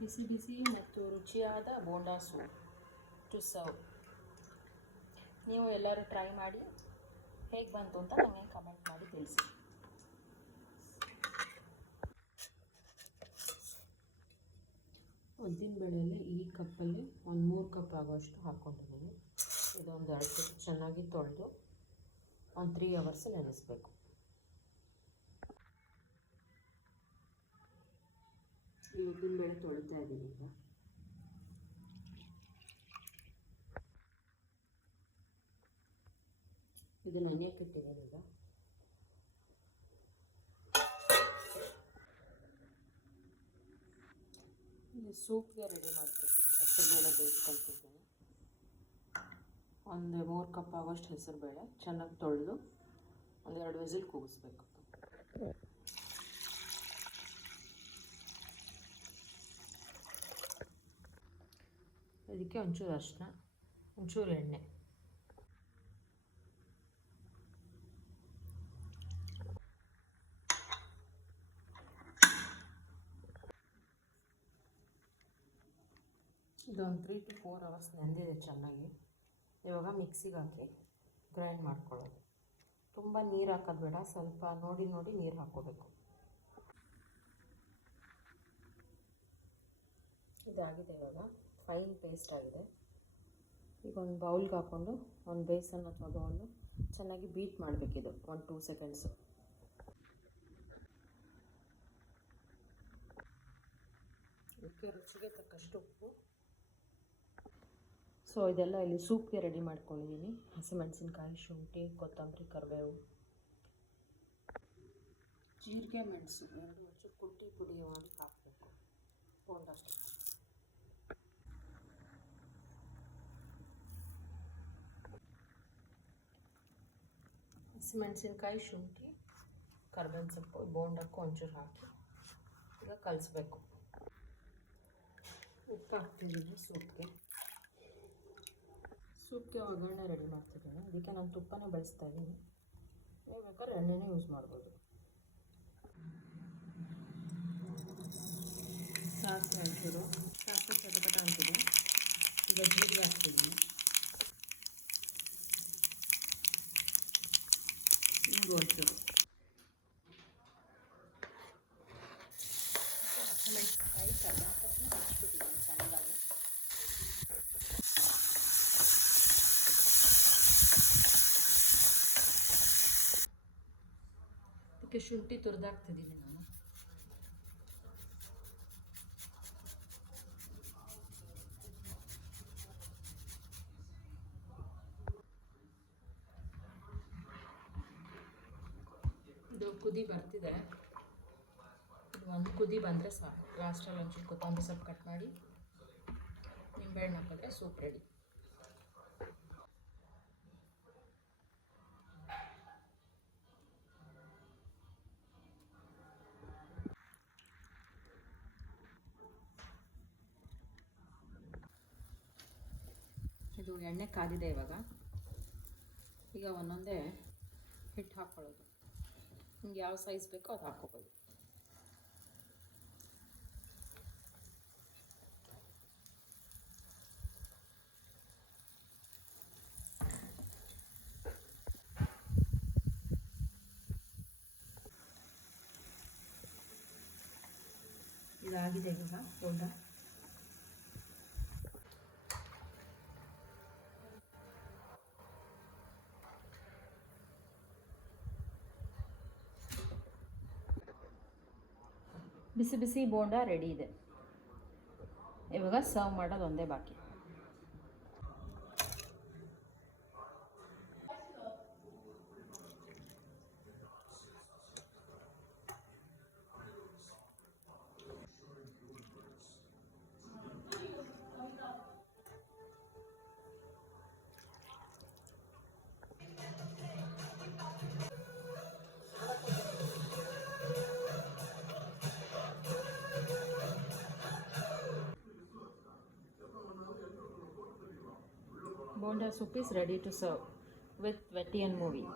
ಬಿಸಿ ಬಿಸಿ ಮತ್ತು ರುಚಿಯಾದ bonda soup to serve. ನೀವು ಎಲ್ಲರೂ ಟ್ರೈ ಮಾಡಿ ಹೇಗೆ ಬಂತು ಅಂತ ನನಗೆ ಕಮೆಂಟ್ ಮಾಡಿ ತಿಳಿಸಿ. ಉದ್ದಿನಬೇಳೆಯಲ್ಲಿ ಈ ಕಪ್ಪಲ್ಲಿ ಒಂದು 3 ಕಪ್ ಆಗೋಷ್ಟು ಹಾಕ್ಕೊಂಡಿದ್ದೀನಿ. ಇದೊಂದು 2 ಕಪ್ ಚೆನ್ನಾಗಿ ತೊಳೆದು ಒಂದು 3 ಅವರ್ಸ್ ನೆನೆಸಬೇಕು. ಈ ಉದ್ದಿನಬೇಳೆ ತೊಳಿತಾ ಇದ್ದೀನಿ ಈಗ. ಇದನ್ನು ನೆನೆಯಕ್ಕೆ ಇಟ್ಟಿದ್ದೀನಿ ಈಗ. ಸೂಪ್ಗೆ ರೆಡಿ ಮಾಡ್ತಿದ್ದೀನಿ. ಹೆಸರುಬೇಳೆ ಬೇಯಿಸ್ಕೊಳ್ತಿದ್ದೀನಿ. ಒಂದು 3 ಕಪ್ ಆಗೋಷ್ಟು ಹೆಸರುಬೇಳೆ ಚೆನ್ನಾಗಿ ತೊಳೆದು ಒಂದು 2 ವಿಸಿಲ್ ಕೂಗಿಸ್ಬೇಕು. ಇದಕ್ಕೆ ಒಂಚೂರು ಅರಿಶಿನ, ಒಂಚೂರು ಎಣ್ಣೆ, ಇದೊಂದು 3 to 4 ಅವರ್ಸ್ ನೆಂದಿದೆ ಚೆನ್ನಾಗಿ. ಇವಾಗ ಮಿಕ್ಸಿಗೆ ಹಾಕಿ ಗ್ರೈಂಡ್ ಮಾಡ್ಕೊಳ್ಳೋದು. ತುಂಬ ನೀರು ಹಾಕೋದು ಬೇಡ, ಸ್ವಲ್ಪ ನೋಡಿ ನೀರು ಹಾಕ್ಕೋಬೇಕು. ಇದಾಗಿದೆ, ಇವಾಗ ಫೈನ್ ಪೇಸ್ಟ್ ಆಗಿದೆ. ಈಗ ಒಂದು ಬೌಲ್ಗೆ ಹಾಕ್ಕೊಂಡು ಒಂದು ಬೇಸನ್ ಅಥವಾ ಬೌಲು ಚೆನ್ನಾಗಿ ಬೀಟ್ ಮಾಡಬೇಕಿದು 1-2 ಸೆಕೆಂಡ್ಸು. ಇದಕ್ಕೆ ರುಚಿಗೆ ತಕ್ಕಷ್ಟು ಉಪ್ಪು. ಸೊ ಇದೆಲ್ಲ ಇಲ್ಲಿ ಸೂಪ್ಗೆ ರೆಡಿ ಮಾಡ್ಕೊಂಡಿದ್ದೀನಿ. ಹಸಿಮೆಣಸಿನ್ಕಾಯಿ, ಶುಂಠಿ, ಕೊತ್ತಂಬರಿ, ಕರಿಬೇವು, ಜೀರಿಗೆ, ಮೆಣಸು 2 ಹಚ್ಚು ಕುಟ್ಟಿ ಪುಡಿ ಮಾಡಿ ಹಾಕಬೇಕು. ಒಂದಷ್ಟು ಹಸಿಮೆಣಸಿನ್ಕಾಯಿ, ಶುಂಠಿ, ಕರಿಬೇವಿನ ಸೊಪ್ಪು ಬೋಂಡಕ್ಕೂ ಒಂಚೂರು ಹಾಕಿ ಈಗ ಕಲಿಸ್ಬೇಕು. ಉಪ್ಪು ಹಾಕ್ತಿದ್ದೀನಿ ಸೂಪ್ಗೆ ಒಗ್ಗರಣೆ ರೆಡಿ ಮಾಡ್ತಿದ್ದೀನಿ. ಅದಕ್ಕೆ ನಾನು ತುಪ್ಪನೇ ಬಳಸ್ತಾ ಇದ್ದೀನಿ. ನೀವು ಬೇಕಾದ್ರೆ ಎಣ್ಣೆನೇ ಯೂಸ್ ಮಾಡ್ಬೋದು. ಸಾಸಿವೆ ಒಂಚೂರು, ಸಾಸಿವೆ ಚಟಪಟ ಅಂತಿದೆ. ಈಗ ಜೀರಿಗೆ ಹಾಕ್ತಿದ್ದೀನಿ, ಹಿಂಗು ಒಂಚೂರು, ಹಸಿಮೆಣಸಿನ್ಕಾಯಿ, ಕರಿಬೇವಿನ ಸೊಪ್ಪನ್ನ ಹಚ್ಬಿಟ್ಟಿದ್ದೀನಿ ಸಣ್ಣದಾಗಿ. ಅದಕ್ಕೆ ಶುಂಠಿ ತುರಿದಾಕ್ತಿದ್ದೀನಿ ನಾನು. ಇದು ಕುದಿ ಬರ್ತಿದೆ. ಒಂದು ಕುದಿ ಬಂದರೆ ಸಾಕು. ಲಾಸ್ಟಲ್ಲಿ ಒಂಚೂರು ಕೊತ್ತಂಬರಿ ಸೊಪ್ಪು ಕಟ್ ಮಾಡಿ ನಿಂಬೆಹಣ್ಣು ಹಾಕಿದ್ರೆ ಸೂಪ್ ರೆಡಿ. ಇದು ಎಣ್ಣೆ ಕಾದಿದೆ. ಈಗ ಒಂದೊಂದೇ ಹಿಟ್ಟು ಹಾಕ್ಕೊಳ್ಳೋದು. ನಿಮ್ಗೆ ಯಾವ ಸೈಜ್ ಬೇಕೋ ಅದು ಹಾಕ್ಕೋಬೋದು. ಇದಾಗಿದೆ ಇವಾಗ ಬೋಂಡ. ಬಿಸಿ ಬಿಸಿ ಬೋಂಡ ರೆಡಿ ಇದೆ. ಇವಾಗ ಸರ್ವ್ ಮಾಡೋದು ಒಂದೇ ಬಾಕಿ. Bonda soup is ready to serve with Vetian movie.